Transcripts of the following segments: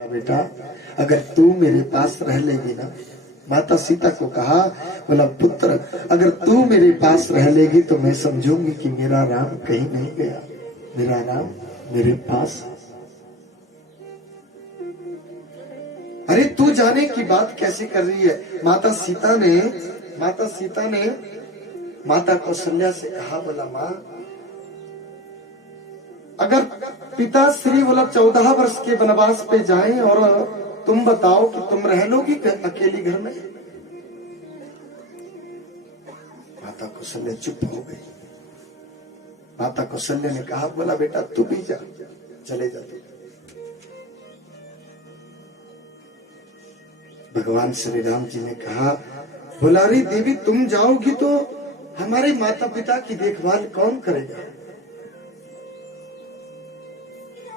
बेटा अगर तू मेरे पास रह लेगी ना, माता सीता को कहा, बोला पुत्र अगर तू मेरे पास रह लेगी तो मैं समझूंगी कि मेरा राम कहीं नहीं गया, मेरा राम मेरे पास। अरे तू जाने की बात कैसे कर रही है। माता सीता ने माता कौशल्या से कहा, बोला माँ अगर पिता श्री बोला 14 वर्ष के वनवास पे जाएं और तुम बताओ कि तुम रह लोगी अकेली घर में। माता कौशल्या चुप हो गई। माता कौशल्या ने कहा, बोला बेटा तू भी जा, चले जा। भगवान श्री राम जी ने कहा, बोला अरे देवी तुम जाओगी तो हमारे माता पिता की देखभाल कौन करेगा।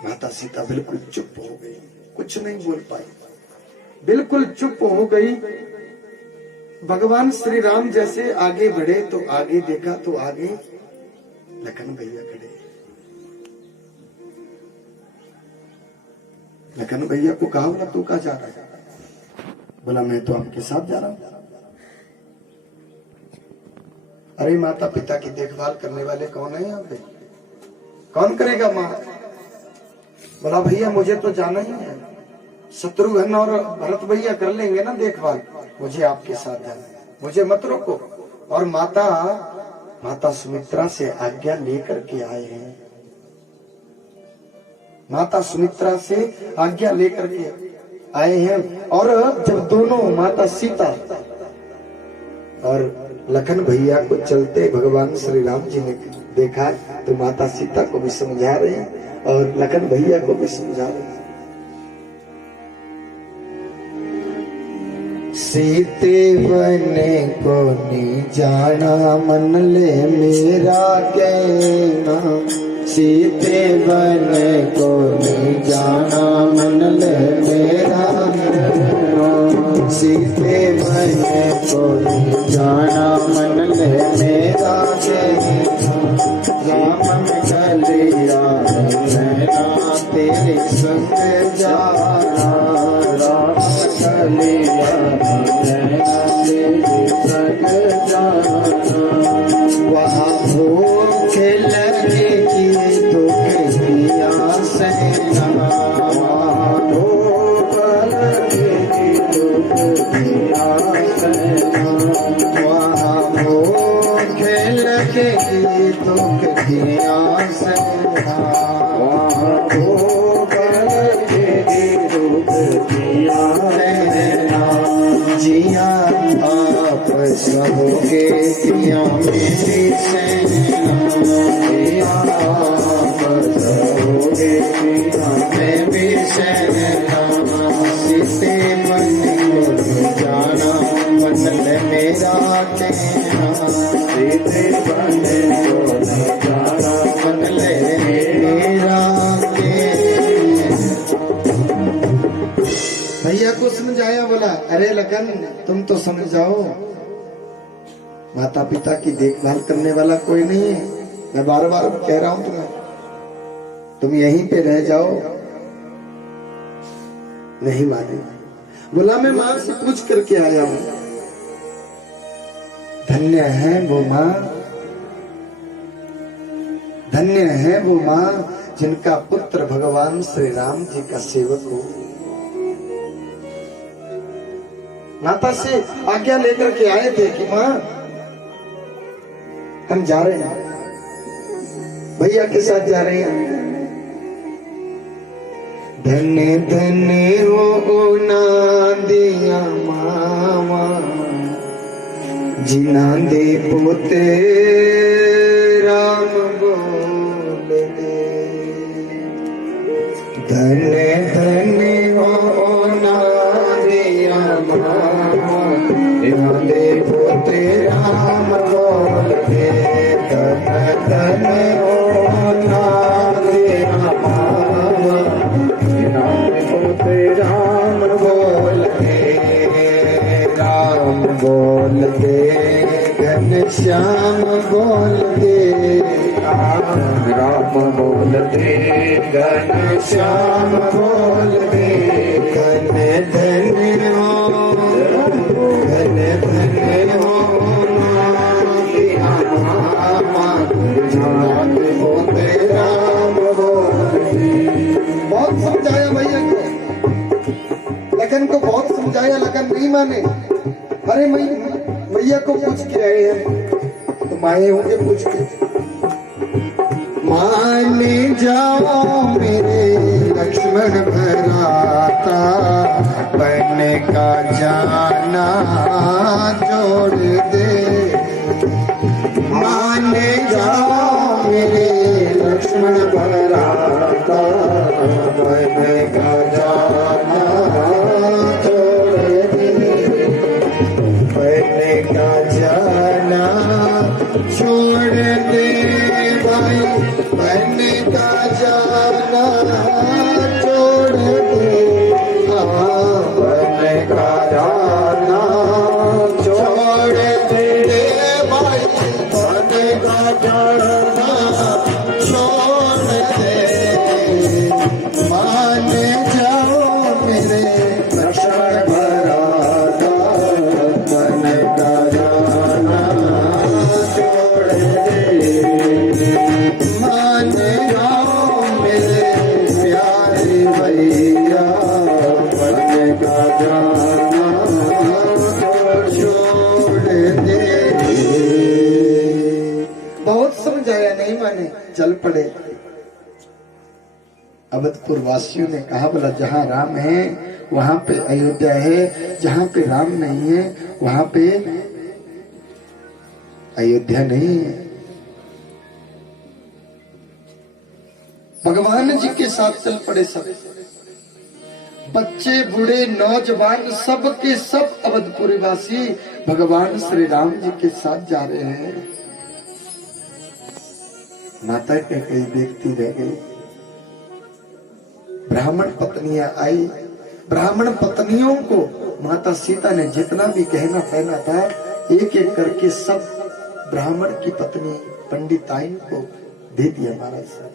माता सीता बिल्कुल चुप हो गई, कुछ नहीं बोल पाई, बिल्कुल चुप हो गई। भगवान श्री राम जैसे आगे बढ़े तो आगे देखा तो आगे लखन भैया खड़े। लखन भैया को कहा, बोला तू कहाँ जा रहा है। बोला मैं तो आपके साथ जा रहा हूं। अरे माता पिता की देखभाल करने वाले कौन है यहाँ पे, कौन करेगा माँ। बोला भैया मुझे तो जाना ही है, शत्रुघ्न और भरत भैया कर लेंगे ना देखभाल, मुझे आपके साथ जाना है, मुझे मत रोको। और माता सुमित्रा से आज्ञा लेकर के आए हैं। माता सुमित्रा से आज्ञा लेकर के आए हैं। और जब दोनों माता सीता और लखन भैया को चलते भगवान श्री राम जी ने देखा तो माता सीता को भी समझा रहे हैं और लखन भैया को भी समझा रहे हैं। सीते बने को नहीं जाना, मन ले मेरा कहना। सीते बने को नहीं जाना, मन ले मेरा कहना। सीते बने को नहीं जाना, मन ले मेरा कहना। राम कलिया रहना, तेरे संग जाना। राम कलिया रहना, तेरे संग जाना। वहाँ भूख लगेगी तो किया सहना। वहाँ भूख लगेगी तो किया सहना। वहाँ भूख लगेगी तो किया सहना। वहाँ भूख लगेगी तो किया सहना। जिया आप सहोगे जिया मेरी सेना। जिया आप सहोगे जिया मैं भी सेना। सीते मन को जाना, मन ले मेरा कहना। सीते मन को जाना, मन ले मेरा कहना। भैया को समझाया, बोला अरे लखन तुम तो समझ जाओ, माता पिता की देखभाल करने वाला कोई नहीं है। मैं बार बार कह रहा हूं तुम्हें, तुम यहीं पे रह जाओ। नहीं माने। बोला मैं मां से पूछ करके आया हूं। धन्य है वो मां, धन्य है वो मां जिनका पुत्र भगवान श्री राम जी का सेवक हो। माता से आज्ञा लेकर के आए थे कि मां हम जा रहे हैं, भैया के साथ जा रहे हैं। धन्य धन्य हो ना दिया मामा, जिना दे पोते राम बोल दे। धन्य धन्य हो ना दिया मामा, जिना दे पोते राम बोल दे। धन्य धन्य हो ना दिया मामा, जिना दे पोते राम बोल दे। राम बोल दे, घनश्याम बोल दे। राम बोल दे, घनश्याम बोल दे। लखन को बहुत समझाया, लखन नहीं माने। अरे मैया को पूछ के आए हैं, तो माए होंगे पूछ के। माने जाओ मेरे लक्ष्मण भराता, बन का जाना जोड़ दे। माने जाओ मेरे लक्ष्मण भराता, बन का जाना जोड़ दे। बन का जाना छोड़ दे भाई, बन का जाना छोड़ दे। बन का जाना छोड़ दे भाई, बन का जाना छोड़ दे। मान जाओ मेरे लक्ष्मण भराता, बन का जाना छोड़ दे। मान जाओ मेरे प्यारे भैया, बन का जाना छोड़ दे। बहुत समझाया, नहीं माने, चल पड़े। अवधपुर वासियों ने कहा, बोला जहाँ राम है वहां पे अयोध्या है, जहाँ पे राम नहीं है वहां पे अयोध्या नहीं है। भगवान जी के साथ चल पड़े सब, बच्चे बूढ़े नौजवान सब के सब अवधपुरी वासी भगवान श्री राम जी के साथ जा रहे हैं। माता के कई देखती रह गई। ब्राह्मण पत्नियां आई, ब्राह्मण पत्नियों को माता सीता ने जितना भी कहना पहना था एक एक करके सब ब्राह्मण की पत्नी पंडिताइन को दे दिया महाराज साहब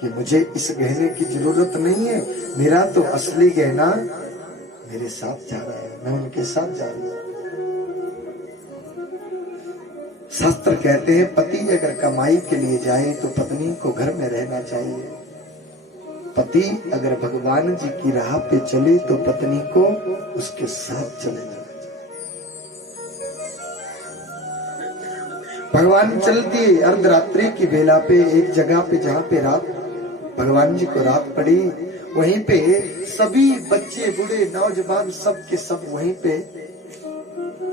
कि मुझे इस गहने की जरूरत नहीं है, मेरा तो असली गहना मेरे साथ जा रहा है, मैं उनके साथ जा रही हूँ। शास्त्र कहते हैं पति अगर कमाई के लिए जाए तो पत्नी को घर में रहना चाहिए। पति अगर भगवान जी की राह पे चले तो पत्नी को उसके साथ चले जाना चाहिए। भगवान चलती अर्धरात्रि की बेला पे एक जगह पे जहाँ पे रात भगवान जी को रात पड़ी, वहीं पे सभी बच्चे बूढ़े नौजवान सब के सब वहीं पे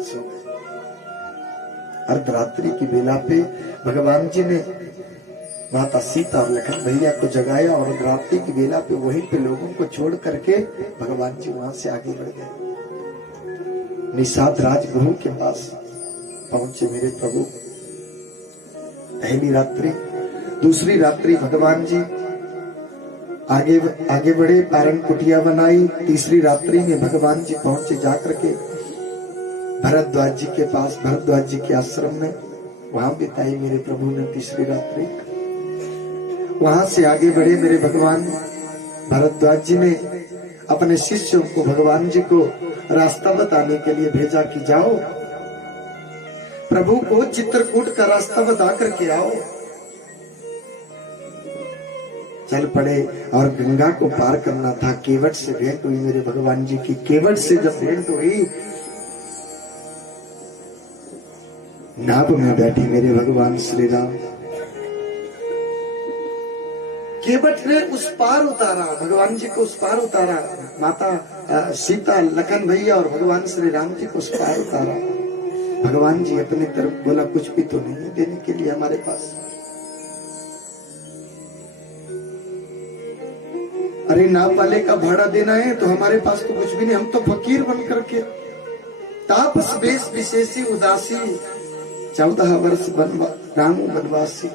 सो गए। अर्धरात्रि की बेला पे भगवान जी ने माता सीता और लखन भैया को जगाया और रात्रि की बेला पे वहीं पे लोगों को छोड़ करके भगवान जी वहां से आगे बढ़ गए। निषाद राजगुरु के पास पहुंचे मेरे प्रभु। पहली रात्रि, दूसरी रात्रि भगवान जी आगे बढ़े, पारण कुटिया बनाई। तीसरी रात्रि में भगवान जी पहुंचे जाकर के भरद्वाज जी के पास, भरद्वाज जी के आश्रम में वहां बिताई मेरे प्रभु ने तीसरी रात्रि। वहां से आगे बढ़े मेरे भगवान भरद्वाज जी ने अपने शिष्यों को भगवान जी को रास्ता बताने के लिए भेजा कि जाओ प्रभु को चित्रकूट का रास्ता बता करके आओ। चल पड़े और गंगा को पार करना था। केवट से भेंट हुई मेरे भगवान जी की। केवट से जब भेंट हुई, नाभ में बैठी मेरे भगवान श्री राम। केवट ने उस पार उतारा, भगवान जी को उस पार उतारा। माता सीता, लखन भैया और भगवान श्री राम जी को उस पार उतारा। भगवान जी अपनी तरफ बोला कुछ भी तो नहीं है देने के लिए हमारे पास। अरे नाव वाले का भाड़ा देना है तो हमारे पास तो कुछ भी नहीं, हम तो फकीर बन करके तापस वेश विशेषी उदासी 14 वर्ष राम वनवासी,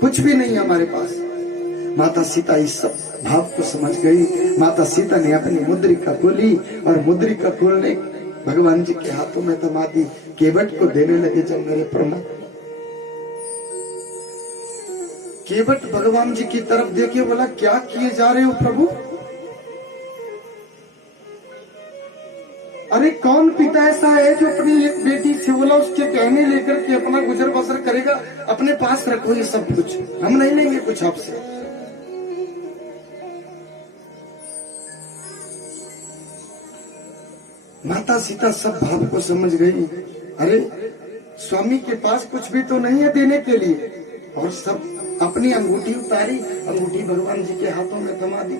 कुछ भी नहीं हमारे पास। माता सीता इस सब भाव को समझ गई। माता सीता ने अपनी मुद्रिका खोली और मुद्रिका खोलने भगवान जी के हाथों में थमा दी। केवट को देने लगे जब मेरे प्रभु। केवट भगवान जी की तरफ देखे, बोला क्या किए जा रहे हो प्रभु? अरे कौन पिता ऐसा है जो अपनी एक बेटी से बोला उसके गहने लेकर के अपना गुजर बसर करेगा? अपने पास रखो ये सब कुछ, हम नहीं लेंगे कुछ आपसे। माता सीता सब भाव को समझ गई। अरे स्वामी के पास कुछ भी तो नहीं है देने के लिए, और सब अपनी अंगूठी उतारी, अंगूठी भगवान जी के हाथों में थमा दी।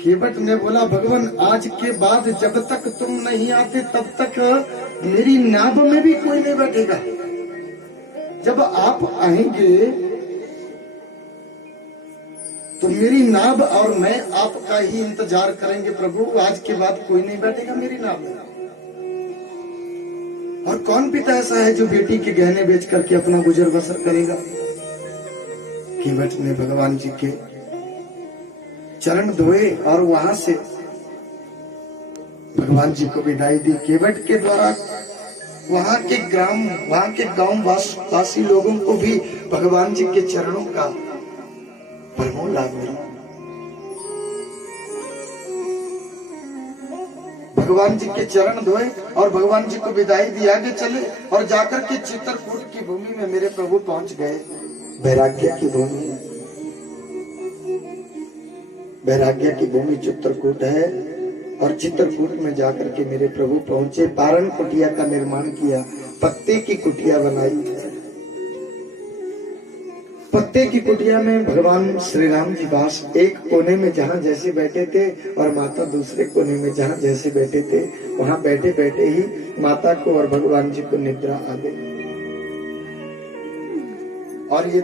केवट ने बोला, भगवान आज के बाद जब तक तुम नहीं आते तब तक मेरी नाभ में भी कोई नहीं बैठेगा। जब आप आएंगे तो मेरी नाभ और मैं आपका ही इंतजार करेंगे प्रभु। आज के बाद कोई नहीं बैठेगा मेरी नाभ में। और कौन पिता ऐसा है जो बेटी के गहने बेच करके अपना गुजर बसर करेगा। केवट ने भगवान जी के चरण धोए और वहां से भगवान जी को विदाई दी। केवट के द्वारा वहां के गांव वासी लोगों को भी भगवान जी के चरणों का भरपूर लाभ मिला। भगवान जी के चरण धोए और भगवान जी को विदाई दी, आगे चले और जाकर के चित्रकूट की भूमि में मेरे प्रभु पहुंच गए। वैराग्य की भूमि, वैराग्य की भूमि चित्रकूट है। और चित्रकूट में जाकर के मेरे प्रभु पहुंचे। पारण कुटिया का निर्माण किया, पत्ते की कुटिया बनाई। पत्ते की कुटिया में भगवान श्री राम जी वास, एक कोने में जहां जैसे बैठे थे और माता दूसरे कोने में जहां जैसे बैठे थे, वहां बैठे बैठे ही माता को और भगवान जी को निद्रा आ गई। और ये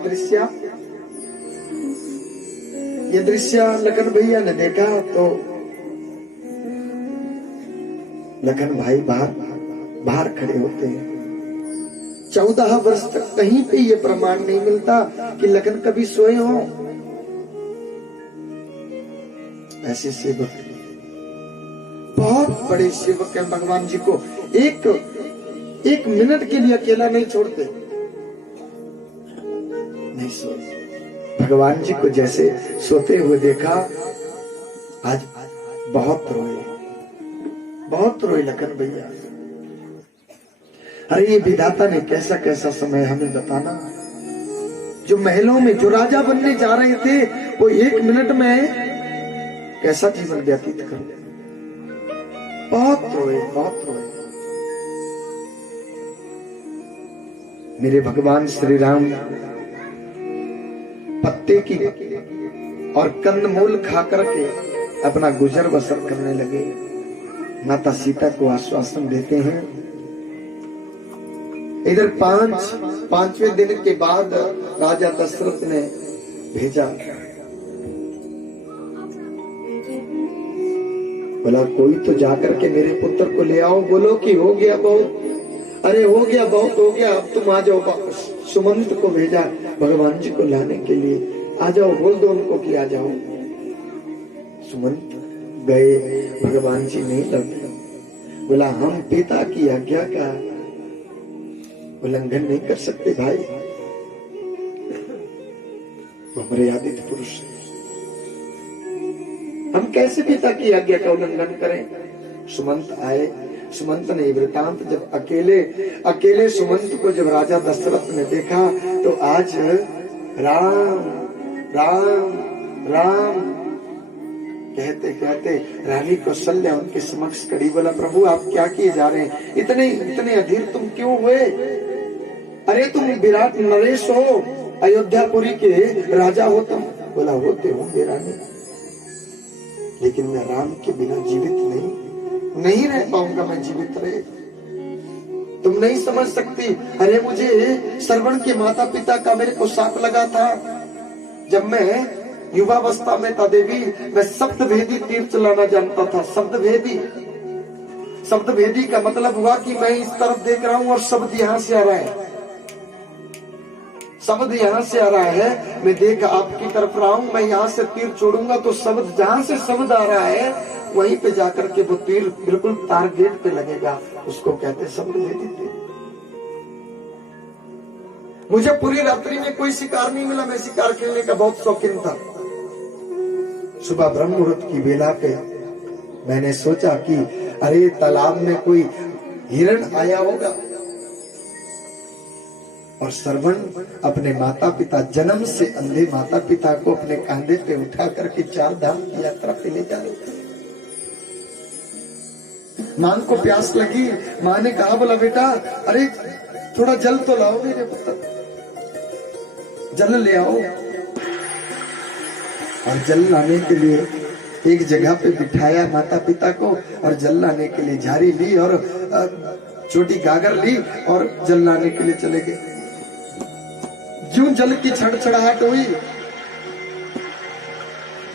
दृश्य लखन भैया ने देखा तो लखन भाई बाहर खड़े होते हैं। 14 वर्ष तक कहीं पे ये प्रमाण नहीं मिलता कि लखन कभी सोए हो। ऐसे सेवक, बहुत बड़े सेवक हैं भगवान जी को, एक मिनट के लिए अकेला नहीं छोड़ते, नहीं सोए। भगवान जी को जैसे सोते हुए देखा, आज बहुत रोए लखन भैया। अरे ये विधाता ने कैसा कैसा समय हमें बताना। जो महलों में जो राजा बनने जा रहे थे, वो 1 मिनट में कैसा जीवन व्यतीत कर दिया। बहुत रोए। मेरे भगवान श्री राम पत्ते की और कंदमूल खा करके अपना गुजर बसर करने लगे। माता सीता को आश्वासन देते हैं। इधर पांचवें दिन के बाद राजा दशरथ ने भेजा, बोला कोई तो जाकर के मेरे पुत्र को ले आओ। बोलो कि हो गया बहुत, अरे हो गया बहुत हो गया, अब तुम आ जाओ वापस। सुमंत को भेजा भगवान जी को लाने के लिए, आ जाओ, बोल दो उनको कि आ जाओ। सुमंत गए, भगवान जी नहीं लौटे। बोला हम पिता की आज्ञा का उल्लंघन नहीं कर सकते भाई, वो मर्यादित पुरुष, हम कैसे पिता की आज्ञा का उल्लंघन करें। सुमंत आए। सुमंत ने वृतांत, जब अकेले सुमंत को जब राजा दशरथ ने देखा तो आज राम राम राम कहते कहते रानी कौशल्या उनके समक्ष खड़ी। बोला प्रभु आप क्या किए जा रहे हैं, इतने अधीर तुम क्यों हुए। अरे तुम विराट नरेश हो, अयोध्यापुरी के राजा हो तुम। बोला होते होंगे रानी, लेकिन मैं राम के बिना जीवित नहीं रह पाऊंगा। मैं जीवित रहे तुम नहीं समझ सकती। अरे मुझे श्रवण के माता पिता का मेरे को साथ लगा था। जब मैं युवावस्था में था देवी, मैं शब्दभेदी तीर चलाना जानता था। शब्दभेदी का मतलब हुआ कि मैं इस तरफ देख रहा हूं और शब्द यहां से आ रहा है, शब्द यहां से आ रहा है, मैं देख आपकी तरफ रहा हूं, मैं यहां से तीर छोड़ूंगा तो शब्द, जहां से शब्द आ रहा है वहीं पे जाकर के वो तीर बिल्कुल टारगेट पे लगेगा। उसको कहते शब्दभेदी तीर। मुझे पूरी रात्रि में कोई शिकार नहीं मिला, मैं शिकार खेलने का बहुत शौकीन था। सुबह ब्रह्म मुहूर्त की बेला पे मैंने सोचा कि अरे तालाब में कोई हिरण आया होगा और श्रवण अपने माता पिता, जन्म से अंधे माता पिता को अपने कंधे पे उठा करके 4 धाम की यात्रा पे ले जा रहे थे। मां को प्यास लगी, मां ने कहा, बोला बेटा अरे थोड़ा जल तो लाओ मेरे पुत्र, जल ले आओ। और जल लाने के लिए एक जगह पे बिठाया माता पिता को, और जल लाने के लिए झाड़ी ली और छोटी गागर ली और जल लाने के लिए चले गए। ज्यों जल की छड़छड़ाहट हुई,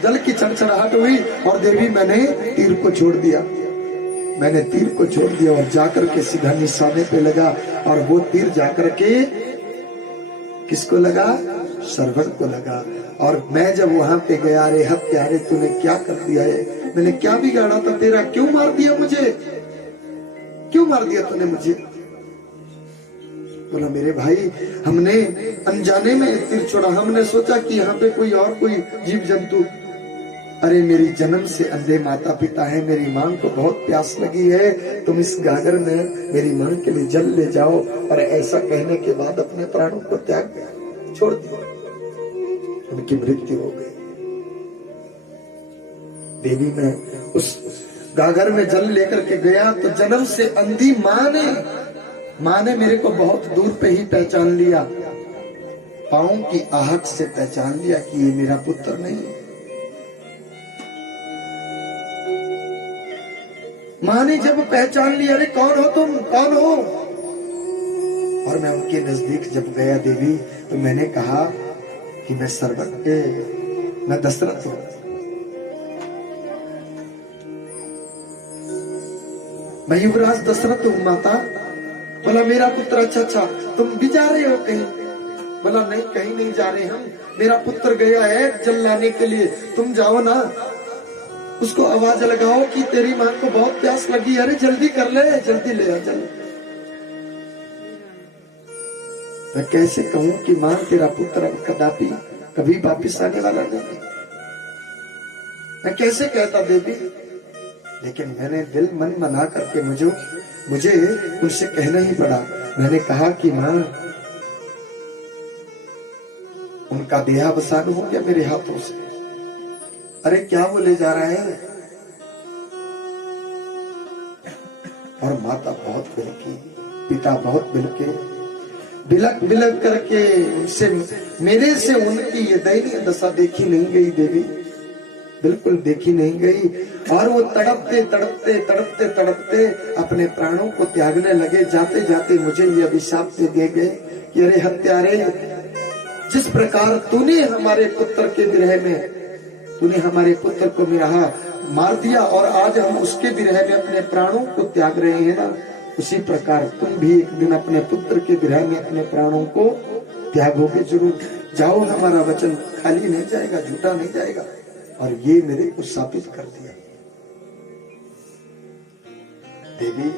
जल की छड़छड़ाहट हुई और देवी मैंने तीर को छोड़ दिया, मैंने तीर को छोड़ दिया और जाकर के सीधा निशाने पे लगा। और वो तीर जाकर के किसको लगा? श्रवण को लगा। और मैं जब वहां पे गया, रे हत्यारे तूने क्या कर दिया है, मैंने क्या बिगाड़ा था तेरा, क्यों मार दिया मुझे, क्यों मार दिया तूने मुझे? बोला मेरे भाई हमने अनजाने में तीर छोड़ा, हमने सोचा कि यहाँ पे कोई और कोई जीव जंतु। अरे मेरी जन्म से अंधे माता पिता है, मेरी मां को बहुत प्यास लगी है, तुम इस गागर में मेरी मां के लिए जल ले जाओ। और ऐसा कहने के बाद अपने प्राणों को त्याग छोड़ दिया, उनकी मृत्यु हो गई। देवी में उस गागर में जल लेकर के गया तो जन्म से अंधी मां ने मेरे को बहुत दूर पे ही पहचान लिया, पांव की आहट से पहचान लिया कि ये मेरा पुत्र नहीं है। मां ने जब पहचान लिया, अरे कौन हो तुम, कौन हो? और मैं उनके नजदीक जब गया देवी, तो मैंने कहा कि मैं मैं दशरथ हूं। मैं युवराज दशरथ हूं माता। बोला मेरा पुत्र, अच्छा तुम भी जा रहे हो कहीं? बोला नहीं, कहीं नहीं जा रहे हम, मेरा पुत्र गया है जल लाने के लिए, तुम जाओ ना, उसको आवाज लगाओ कि तेरी मां को बहुत प्यास लगी, अरे जल्दी कर ले, जल्दी ले आ जल। मैं कैसे कहूं कि मां तेरा पुत्र अब कदापि कभी वापिस आने वाला नहीं, मैं कैसे कहता देवी? लेकिन मैंने दिल मन मना करके मुझे उनसे कहना ही पड़ा। मैंने कहा कि मां उनका देहावसान हो गया मेरे हाथों से। अरे क्या बोले जा रहा है? और माता बहुत बिलकी, पिता बहुत बिलके, बिलक बिलक करके उनसे, मेरे से उनकी ये दयनीय दशा देखी नहीं गई देवी, बिल्कुल देखी नहीं गई। और वो तड़पते तड़पते तड़पते तड़पते अपने प्राणों को त्यागने लगे। जाते जाते मुझे ये अभिशाप दे गए कि अरे हत्यारे, जिस प्रकार तूने हमारे पुत्र के विरह में, तूने हमारे पुत्र को मार दिया और आज हम उसके विरह में अपने प्राणों को त्याग रहे हैं ना, उसी प्रकार तुम भी एक दिन अपने पुत्र के विरह में अपने प्राणों को त्यागोगे जरूर। जाओ, हमारा वचन खाली नहीं जाएगा, झूठा नहीं जाएगा। और ये मेरे को साबित कर दिया। देवी,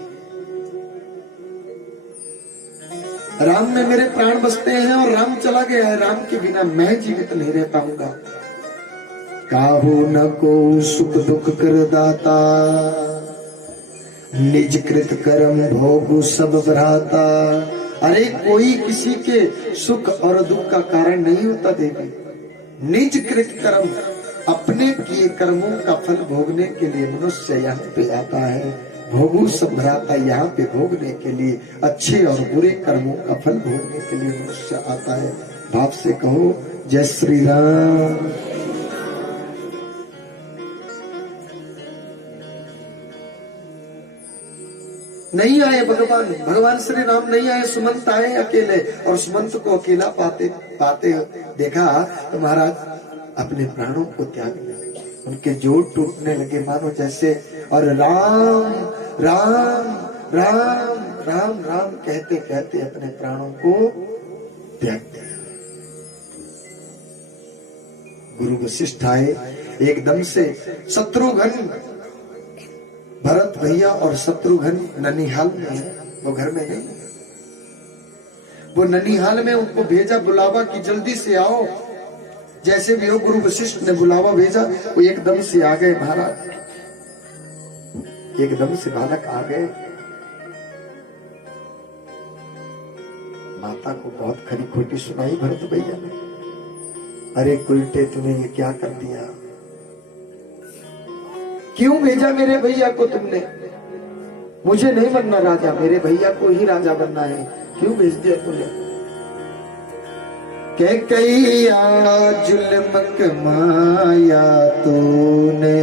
राम में मेरे प्राण बसते हैं और राम चला गया है, राम के बिना मैं जीवित नहीं रह पाऊंगा। काहू न को सुख दुख कर दाता, निज कृत कर्म भोगु सब भ्राता। अरे कोई किसी के सुख और दुख का कारण नहीं होता देवी। निज कृत कर्म, अपने किए कर्मों का फल भोगने के लिए मनुष्य यहाँ पे आता है। भोगु सब भ्राता, यहाँ पे भोगने के लिए, अच्छे और बुरे कर्मों का फल भोगने के लिए मनुष्य आता है। भाव से कहो जय श्री राम। नहीं आए भगवान श्री राम नहीं आए, सुमंत आए अकेले। और सुमंत को अकेला पाते देखा तो महाराज अपने प्राणों को त्यागने लगे, उनके जोड़ टूटने लगे मानो जैसे। और राम राम राम राम राम कहते कहते अपने प्राणों को त्याग दिया। गुरु वशिष्ठ आए एकदम से। शत्रुघ्न, भरत भैया और शत्रुघ्न ननिहाल में, वो घर में नहीं, वो ननिहाल में उनको भेजा बुलावा कि जल्दी से आओ। जैसे भी हो गुरु वशिष्ठ ने बुलावा भेजा, वो एकदम से आ गए महाराज, एकदम से बालक आ गए। माता कथा को बहुत खरी खोटी सुनाई भरत भैया ने। अरे उल्टे तूने ये क्या कर दिया, क्यों भेजा मेरे भैया को तुमने? मुझे नहीं बनना राजा, मेरे भैया को ही राजा बनना है, क्यों भेज दिया तूने? कैकैया जुल्म कमाया तूने,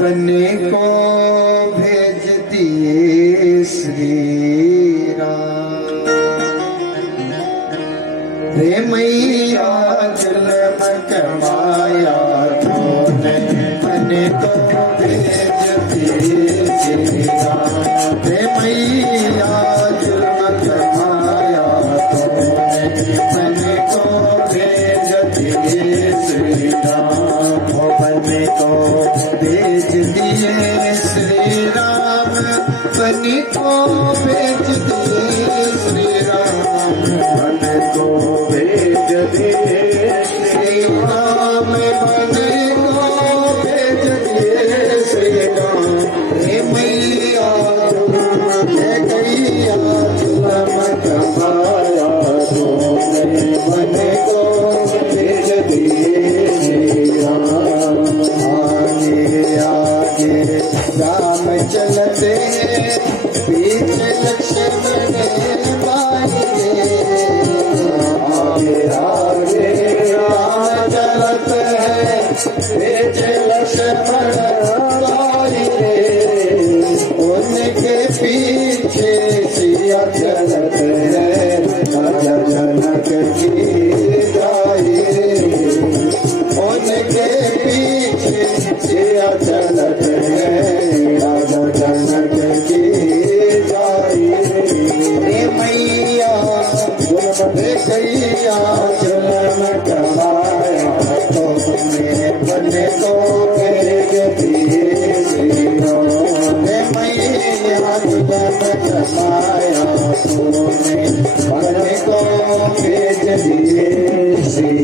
बने को भेज दिए श्री राम। रे मैया जुल्म कमाया तूने, बने को भेज दिए श्री राम। रे मैया जुल्म कमाया तूने, बने को भेज दिए श्री राम। बने को भेज दिए श्री राम, बने को भेज दिए श्री राम। बने को भेज दिए श्री राम, बने को भेज दिए श्री राम। हे मैया कैकैया जुल्म कमाया तूने, बने को भेज दिए श्री राम। आगे आगे राम चलते, पीछे लक्ष्मण माई रे। आगे आगे राम चलते हैं, पीछे लक्ष्मण माई रे। उनके पीछे सिया चलत है, राजा जनक की गाई रे। उनके पीछे सिया चलत है, राजा जनक की गाई रे। मैया जुल्म कैकैया जुल्म कमाया तूने, बने को भेज दिए श्री राम। मैया जुल्म कमाया तूने, बने को भेज दिए श्री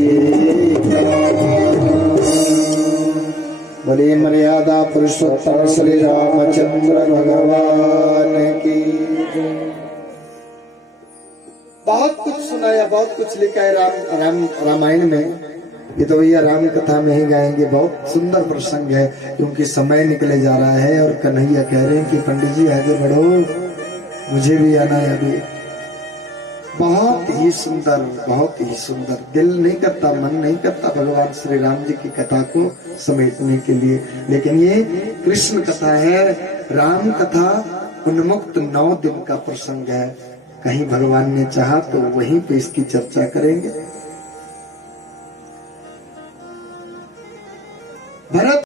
राम। बड़े मर्यादा पुरुषोत्तम श्री रामचंद्र भगवान की। बहुत कुछ सुनाया, बहुत कुछ लिखा है रामायण में। ये तो भैया राम कथा में ही गाएंगे। बहुत सुंदर प्रसंग है, क्योंकि समय निकले जा रहा है और कन्हैया कह रहे हैं कि पंडित जी आगे बढ़ो, मुझे भी आना है अभी। बहुत ही सुंदर, बहुत ही सुंदर। दिल नहीं करता, मन नहीं करता भगवान श्री राम जी की कथा को समेटने के लिए, लेकिन ये कृष्ण कथा है। राम कथा उन्मुक्त 9 दिन का प्रसंग है। कहीं भगवान ने चाहा तो वहीं पे इसकी चर्चा करेंगे। भरत